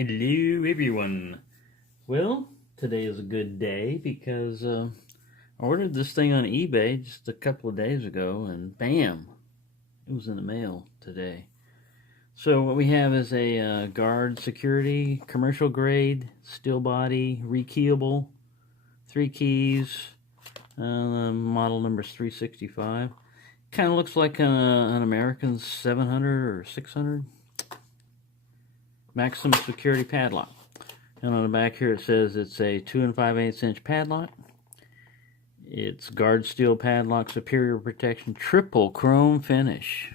Hello everyone. Well, today is a good day because I ordered this thing on eBay just a couple of days ago and bam, it was in the mail today. So what we have is a guard security commercial grade steel body rekeyable, 3 keys. The model number is 365. Kind of looks like an American 700 or 600 maximum security padlock. And on the back here it says it's a 2 5/8 inch padlock. It's guard steel padlock, superior protection, triple chrome finish.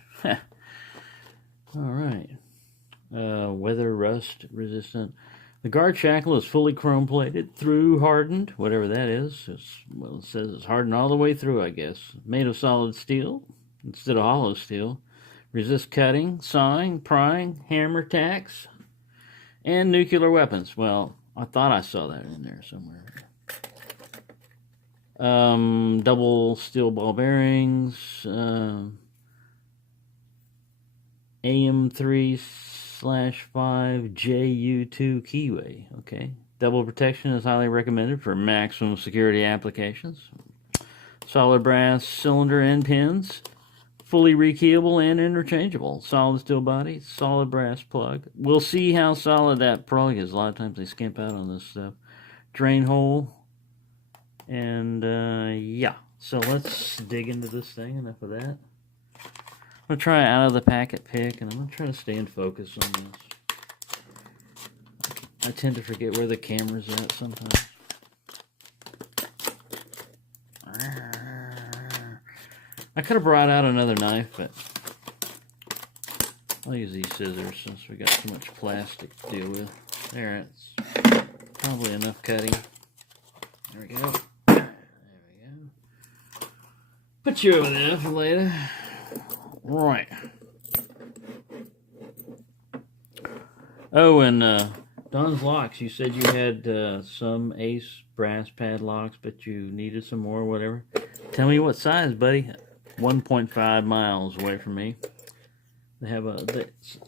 Alright. Weather rust resistant. The guard shackle is fully chrome plated, through hardened, whatever that is. Well, it says it's hardened all the way through, I guess. Made of solid steel instead of hollow steel. Resists cutting, sawing, prying, hammer tacks, and nuclear weapons. Well, I thought I saw that in there somewhere. Double steel ball bearings. AM3/5 JU2 keyway. Okay. Double protection is highly recommended for maximum security applications. Solid brass cylinder end pins. Fully rekeyable and interchangeable. Solid steel body, solid brass plug. We'll see how solid that plug is. A lot of times they skimp out on this stuff. Drain hole. And yeah. So let's dig into this thing. Enough of that. I'm going to try out of the packet pick, and I'm going to try to stay in focus on this. I tend to forget where the camera's at sometimes. I could have brought out another knife, but I'll use these scissors since we got too much plastic to deal with. There, it's probably enough cutting. There we go. There we go. Put you over there for later. Right. Oh, and Don's Locks, you said you had some Ace brass padlocks, but you needed some more or whatever. Tell me what size, buddy. 1.5 miles away from me. They have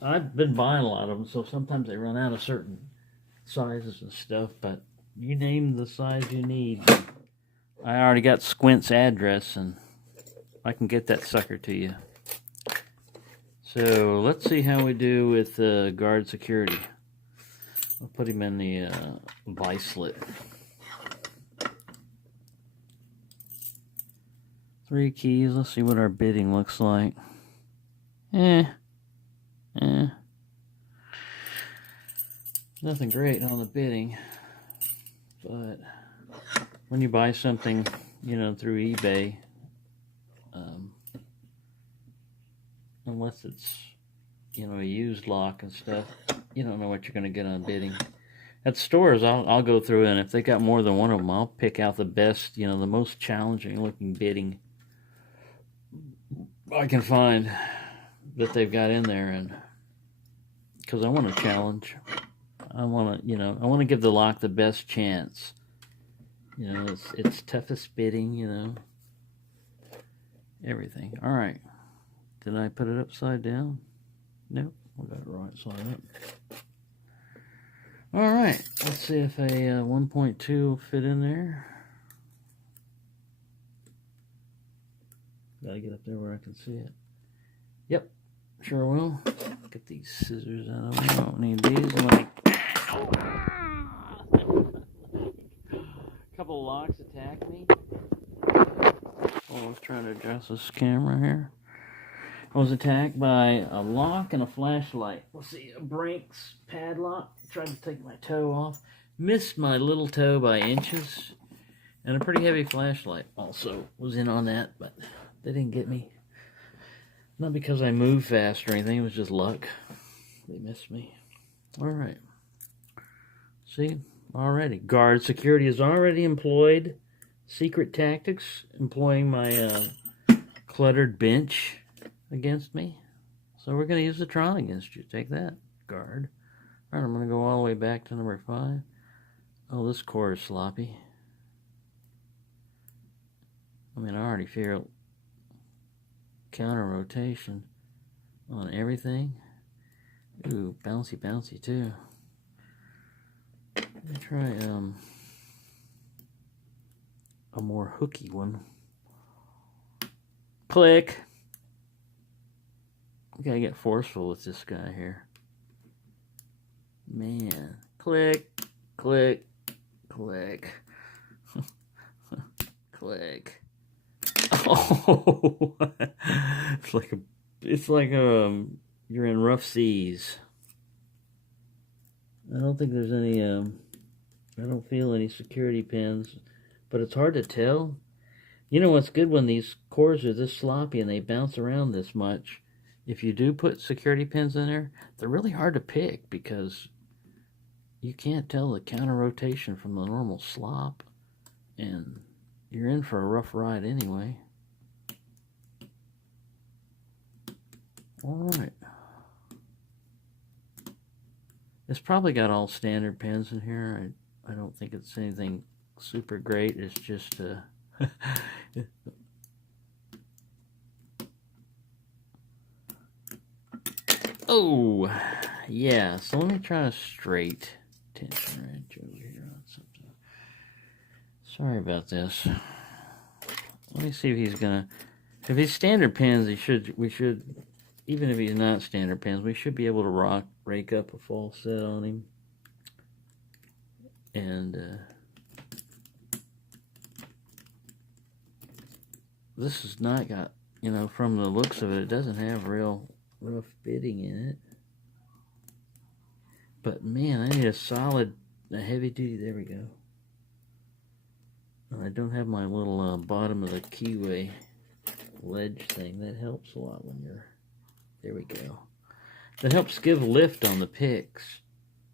I've been buying a lot of them, so sometimes they run out of certain sizes and stuff, but you name the size you need. I already got Squint's address, and I can get that sucker to you. So let's see how we do with guard security. I'll put him in the vice slit. 3 keys. Let's see what our bidding looks like. Nothing great on the bidding, but when you buy something, you know, through eBay, unless it's, you know, a used lock and stuff, you don't know what you're going to get on bidding. At stores, I'll go through, and if they got more than one of them, I'll pick out the best, you know, the most challenging looking bidding I can find that they've got in there, and because I want to challenge, I want to, you know, I want to give the lock the best chance. You know, it's toughest bidding, you know, everything. All right, did I put it upside down? Nope, I got it right side up. All right, let's see if a 1.2 will fit in there. Gotta get up there where I can see it. Yep, sure will. Get these scissors out of the way. I don't need these. A couple of locks attacked me. Oh, I was trying to adjust this camera here. I was attacked by a lock and a flashlight. Let's see, a Brinks padlock. Tried to take my toe off. Missed my little toe by inches. And a pretty heavy flashlight also was in on that, but they didn't get me. Not because I moved fast or anything, it was just luck. They missed me. Alright. See, already. Guard security is already employed. Secret tactics, employing my cluttered bench against me. So we're going to use the Tron against you. Take that, guard. Alright, I'm going to go all the way back to number 5. Oh, this core is sloppy. I mean, I already feel counter rotation on everything. Ooh, bouncy, bouncy too. Let me try a more hooky one. Click. We gotta get forceful with this guy here. Man. Click, click, click. Click. Oh, it's like you're in rough seas. I don't think there's any I don't feel any security pins, but it's hard to tell. You know what's good when these cores are this sloppy and they bounce around this much? If you do put security pins in there, they're really hard to pick because you can't tell the counter rotation from the normal slop, and you're in for a rough ride anyway. Alright. It's probably got all standard pins in here. I don't think it's anything super great. It's just oh, yeah. So let me try a straight tension wrench over here on something. Sorry about this. Let me see if he's gonna. If he's standard pins, we should. Even if he's not standard pins, we should be able to rake up a full set on him. And this has not got, you know, from the looks of it, it doesn't have real rough bitting in it. But man, I need a heavy duty. There we go. And I don't have my little bottom of the keyway ledge thing. That helps a lot when you're. There we go. That helps give lift on the picks.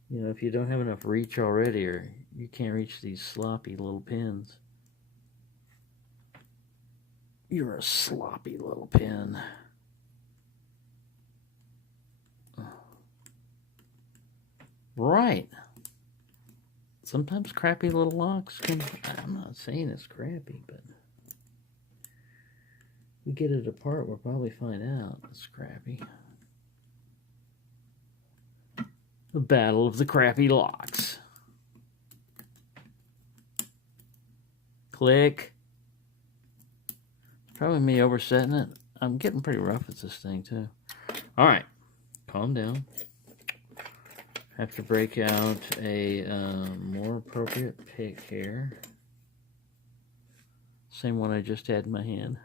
You know, if you don't have enough reach already, or you can't reach these sloppy little pins. You're a sloppy little pin. Right. Sometimes crappy little locks can. I'm not saying it's crappy, but we get it apart, we'll probably find out it's crappy. The battle of the crappy locks. Click. Probably me oversetting it. I'm getting pretty rough with this thing too. Alright, calm down. Have to break out a more appropriate pick here. Same one I just had in my hand.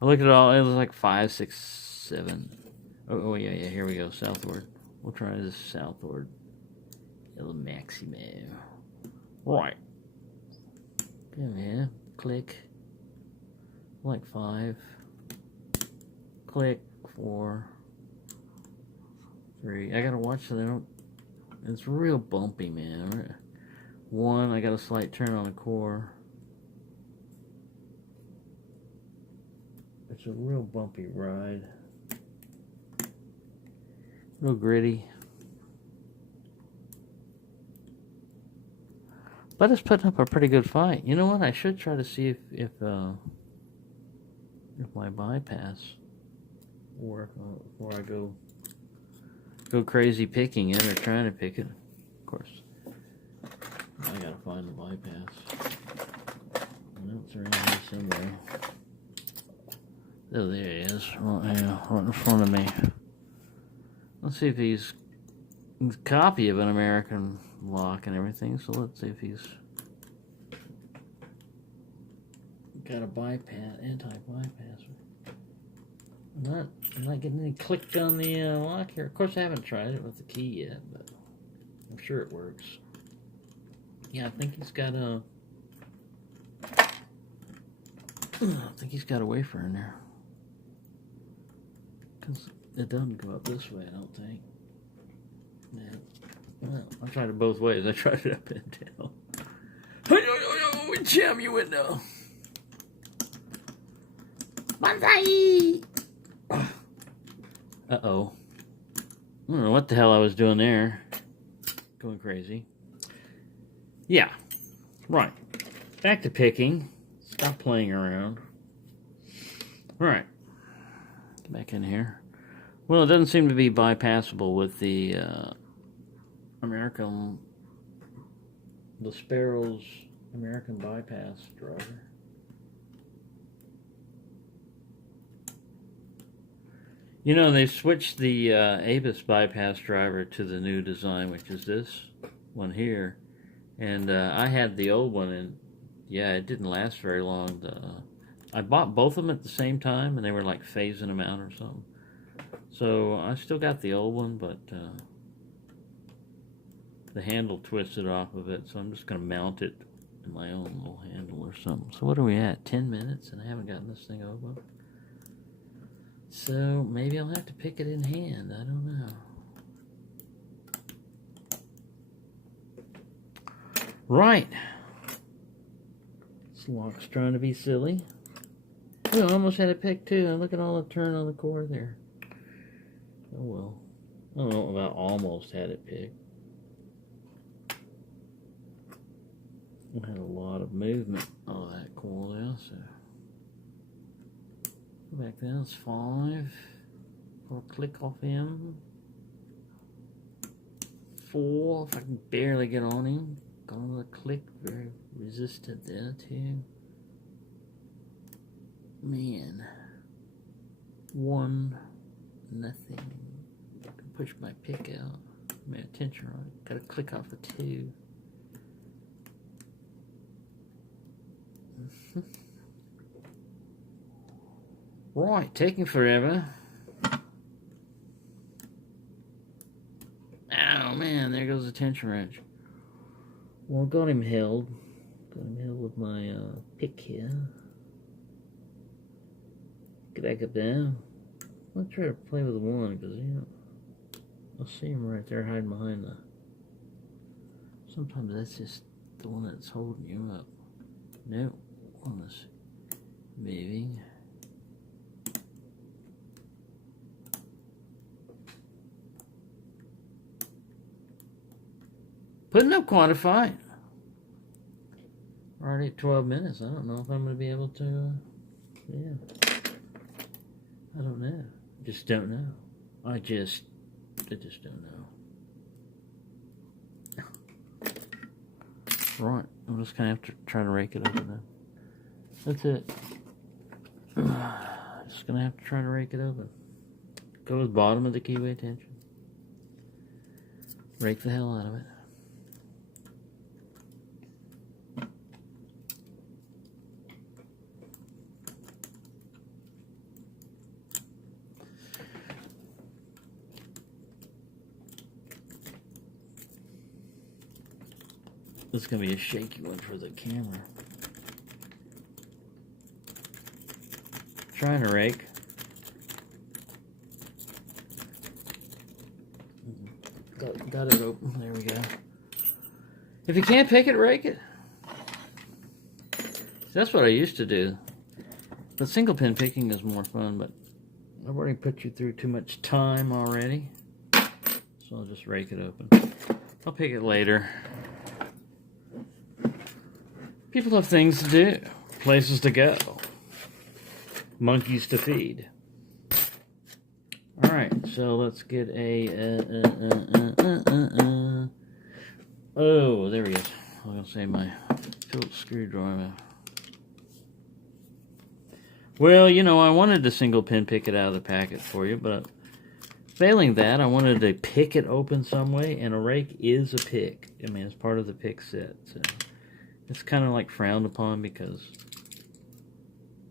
I look at it all, it was like 5, 6, 7. Oh yeah, here we go, southward. We'll try this southward. El Maximo. Right. Come here, click. Like 5. Click, 4. 3. I gotta watch so they don't. It's real bumpy, man. 1. I got a slight turn on the core. It's a real bumpy ride. Real gritty. But it's putting up a pretty good fight. You know what? I should try to see if my bypass work before I go crazy picking it or trying to pick it. Of course, I gotta find the bypass. Well, it's around here somewhere. Oh, there it is. Right in front of me. Let's see if he's a copy of an American lock and everything. So let's see if he's got a bypass, anti-bypass. I'm not getting any click on the lock here. Of course, I haven't tried it with the key yet, but I'm sure it works. Yeah, I think he's got a wafer in there. Because it doesn't go up this way, I don't think. Yeah. Well, I tried it both ways. I tried it up and down. We jam your window. Banzai! Uh-oh. I don't know what the hell I was doing there. Going crazy. Yeah. Right. Back to picking. Stop playing around. Alright. Back in here. Well, it doesn't seem to be bypassable with the the Sparrow's American bypass driver. You know, they switched the Avis bypass driver to the new design, which is this one here. And I had the old one, and yeah, it didn't last very long. I bought both of them at the same time, and they were like phasing them out or something. So I still got the old one, but the handle twisted off of it, so I'm just going to mount it in my own little handle or something. So what are we at? 10 minutes, and I haven't gotten this thing open. So maybe I'll have to pick it in hand. I don't know. Right. This lock's trying to be silly. Oh, I almost had it picked too. And look at all the turn on the cord there. Oh well. I don't know about almost had it picked. I had a lot of movement. Oh, that cool there. So go back then. It's 5. Or click off him. 4. If I can barely get on him. Got on the click. Very resistant there too. Man. 1. Nothing. I can push my pick out. My attention on it. Gotta click off the 2. Right, taking forever. Oh man, there goes the tension wrench. Well, got him held. Got him held with my pick here. Get back up down. I'll try to play with the 1 because I'll see him right there hiding behind the. Sometimes that's just the one that's holding you up. Nope, one is moving. Putting up quantified. Already at 12 minutes. I don't know if I'm going to be able to. Yeah. I don't know. Just don't know. I just don't know. Right. I'm just going to have to try to rake it open then. That's it. Just going to have to try to rake it open. Go to the bottom of the keyway tension. Rake the hell out of it. This is going to be a shaky one for the camera. Trying to rake. Got it open. There we go. If you can't pick it, rake it. That's what I used to do. But single pin picking is more fun, but I've already put you through too much time already. So I'll just rake it open. I'll pick it later. People have things to do, places to go, monkeys to feed. All right, so let's get a. Oh, there he is. I was gonna say my Phillips screwdriver. Well, you know, I wanted to single pin pick it out of the packet for you, but failing that, I wanted to pick it open some way, and a rake is a pick. I mean, it's part of the pick set. So. It's kind of like frowned upon because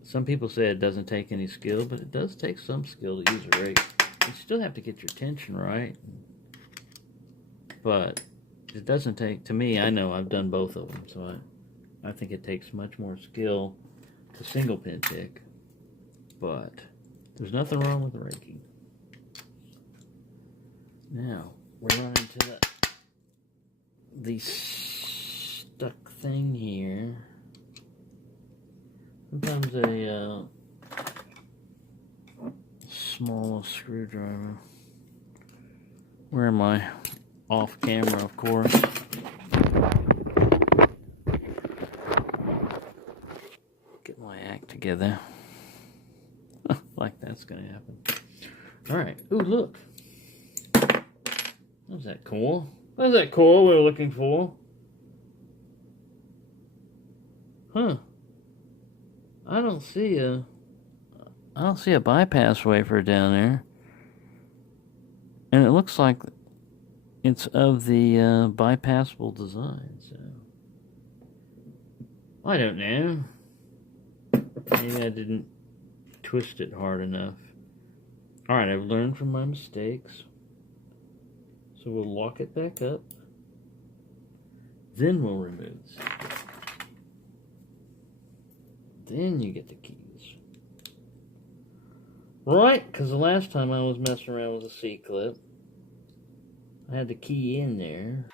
some people say it doesn't take any skill, but it does take some skill to use a rake. You still have to get your tension right, but it doesn't take, to me, I know I've done both of them, so I think it takes much more skill to single pin pick, but there's nothing wrong with raking. Now, we're running to the stuck thing here. Sometimes a small screwdriver. Where am I? Off camera, of course. Get my act together. Like that's gonna happen. Alright. Ooh, look. Was that cool? Was that coil we were looking for? Huh. I don't see a bypass wafer down there. And it looks like it's of the bypassable design, so I don't know. Maybe I didn't twist it hard enough. Alright, I've learned from my mistakes. So we'll lock it back up. Then we'll remove it. Then you get the keys. Right, because the last time I was messing around with a C-clip, I had the key in there.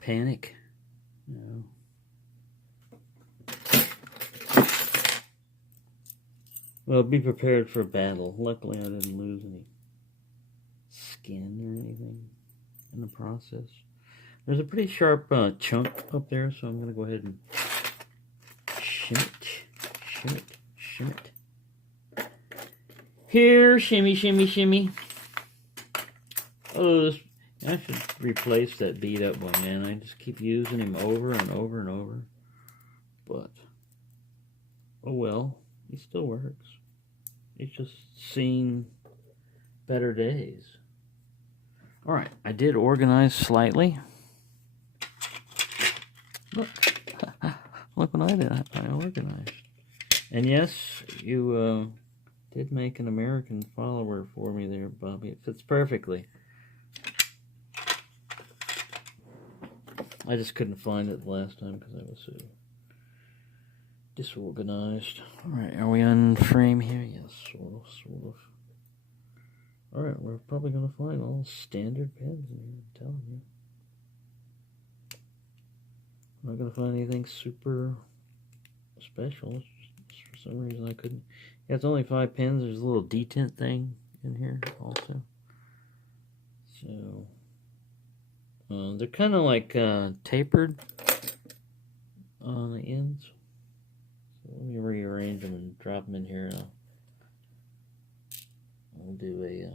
Panic? No. Well, be prepared for battle. Luckily, I didn't lose any skin or anything in the process. There's a pretty sharp chunk up there, so I'm going to go ahead and shim it. Here, shimmy, shimmy, shimmy. Oh, I should replace that beat up one, man. I just keep using him over and over and over. But, oh well, he still works. He's just seen better days. Alright, I did organize slightly. Look. Look what I did. I organized. And yes, you did make an American follower for me there, Bobby. It fits perfectly. I just couldn't find it the last time because I was so disorganized. Alright, are we on frame here? Yes, sort of. Alright, we're probably going to find all standard pens in here, I'm telling you. I'm not going to find anything super special. Just for some reason I couldn't. Yeah, it's only 5 pens. There's a little detent thing in here also. So, they're kind of like tapered on the ends. So let me rearrange them and drop them in here. I'll do a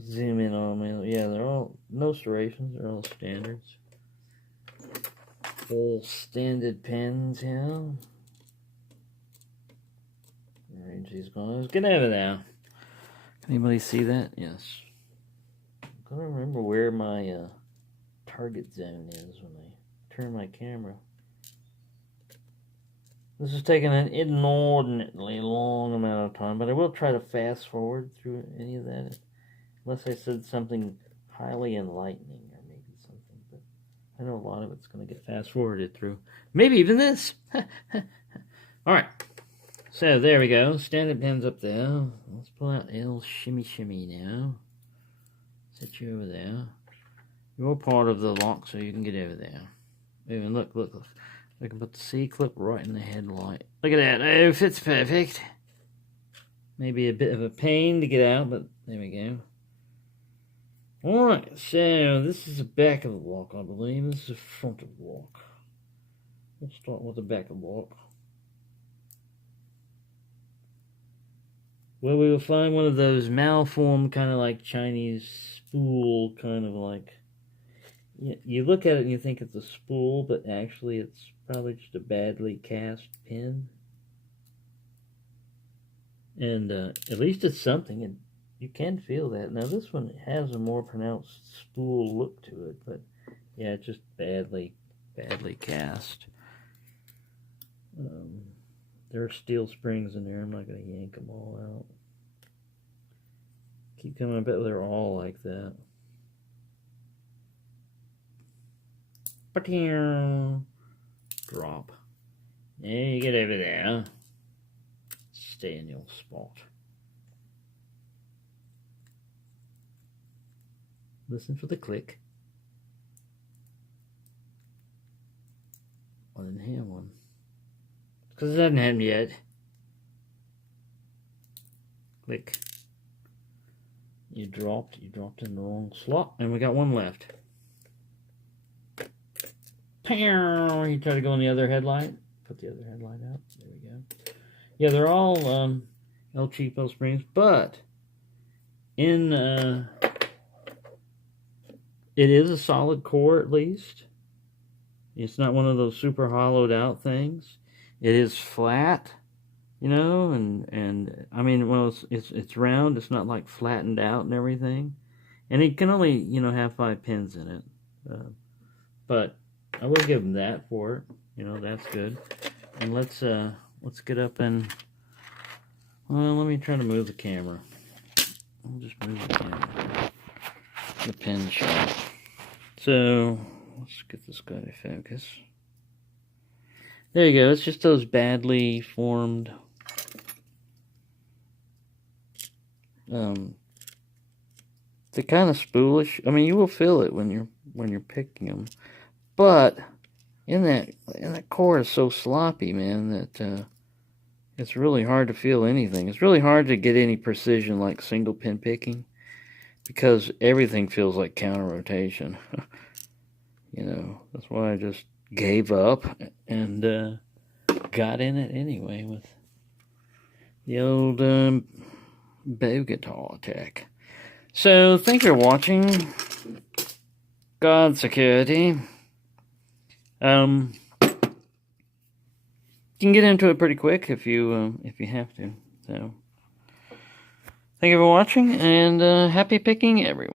zoom in on them. Yeah, they're all no serrations. They're all standards. Full standard pens here. Arrange these guys. Get over there. Anybody see that? Yes. I'm gonna remember where my target zone is when I turn my camera. This is taking an inordinately long amount of time, but I will try to fast forward through any of that, unless I said something highly enlightening or maybe something, but I know a lot of it's going to get fast forwarded through. Maybe even this! Alright, so there we go. Standard pens up there. Let's pull out L shimmy shimmy now. Set you over there. You're part of the lock, so you can get over there. Even look. I can put the C-clip right in the headlight. Look at that. Oh, fits perfect. Maybe a bit of a pain to get out, but there we go. Alright, so this is the back of the lock, I believe. This is the front of the lock. We'll start with the back of the lock. Well, we will find one of those malformed, kind of like Chinese spool, kind of like... You look at it and you think it's a spool, but actually it's probably just a badly cast pin. And at least it's something, and you can feel that. Now this one has a more pronounced spool look to it, but yeah, it's just badly cast. There are steel springs in there. I'm not going to yank them all out. Keep coming, I bet they're all like that. Drop. There you get over there. Stay in your spot. Listen for the click. I didn't hear one. Because it hasn't happened yet. Click. You dropped in the wrong slot. And we got one left. Pow! You try to go on the other headlight. Put the other headlight out. There we go. Yeah, they're all El Cheapo springs, but in it is a solid core at least. It's not one of those super hollowed out things. It is flat, you know, and I mean, well, it's round. It's not like flattened out and everything. And it can only, you know, have 5 pins in it. But I will give them that for it. You know, that's good. And let's get up and, well, let me try to move the camera. I'll just move the camera. The pin shot. So let's get this guy to focus. There you go. It's just those badly formed they're kind of spoolish. I mean, you will feel it when you're picking them, but in that core is so sloppy, man, that it's really hard to feel anything. It's really hard to get any precision like single pin picking because everything feels like counter rotation. You know, that's why I just gave up and got in it anyway with the old bow guitar attack. So, thank you for watching. God security. You can get into it pretty quick if you have to. So, thank you for watching, and happy picking, everyone.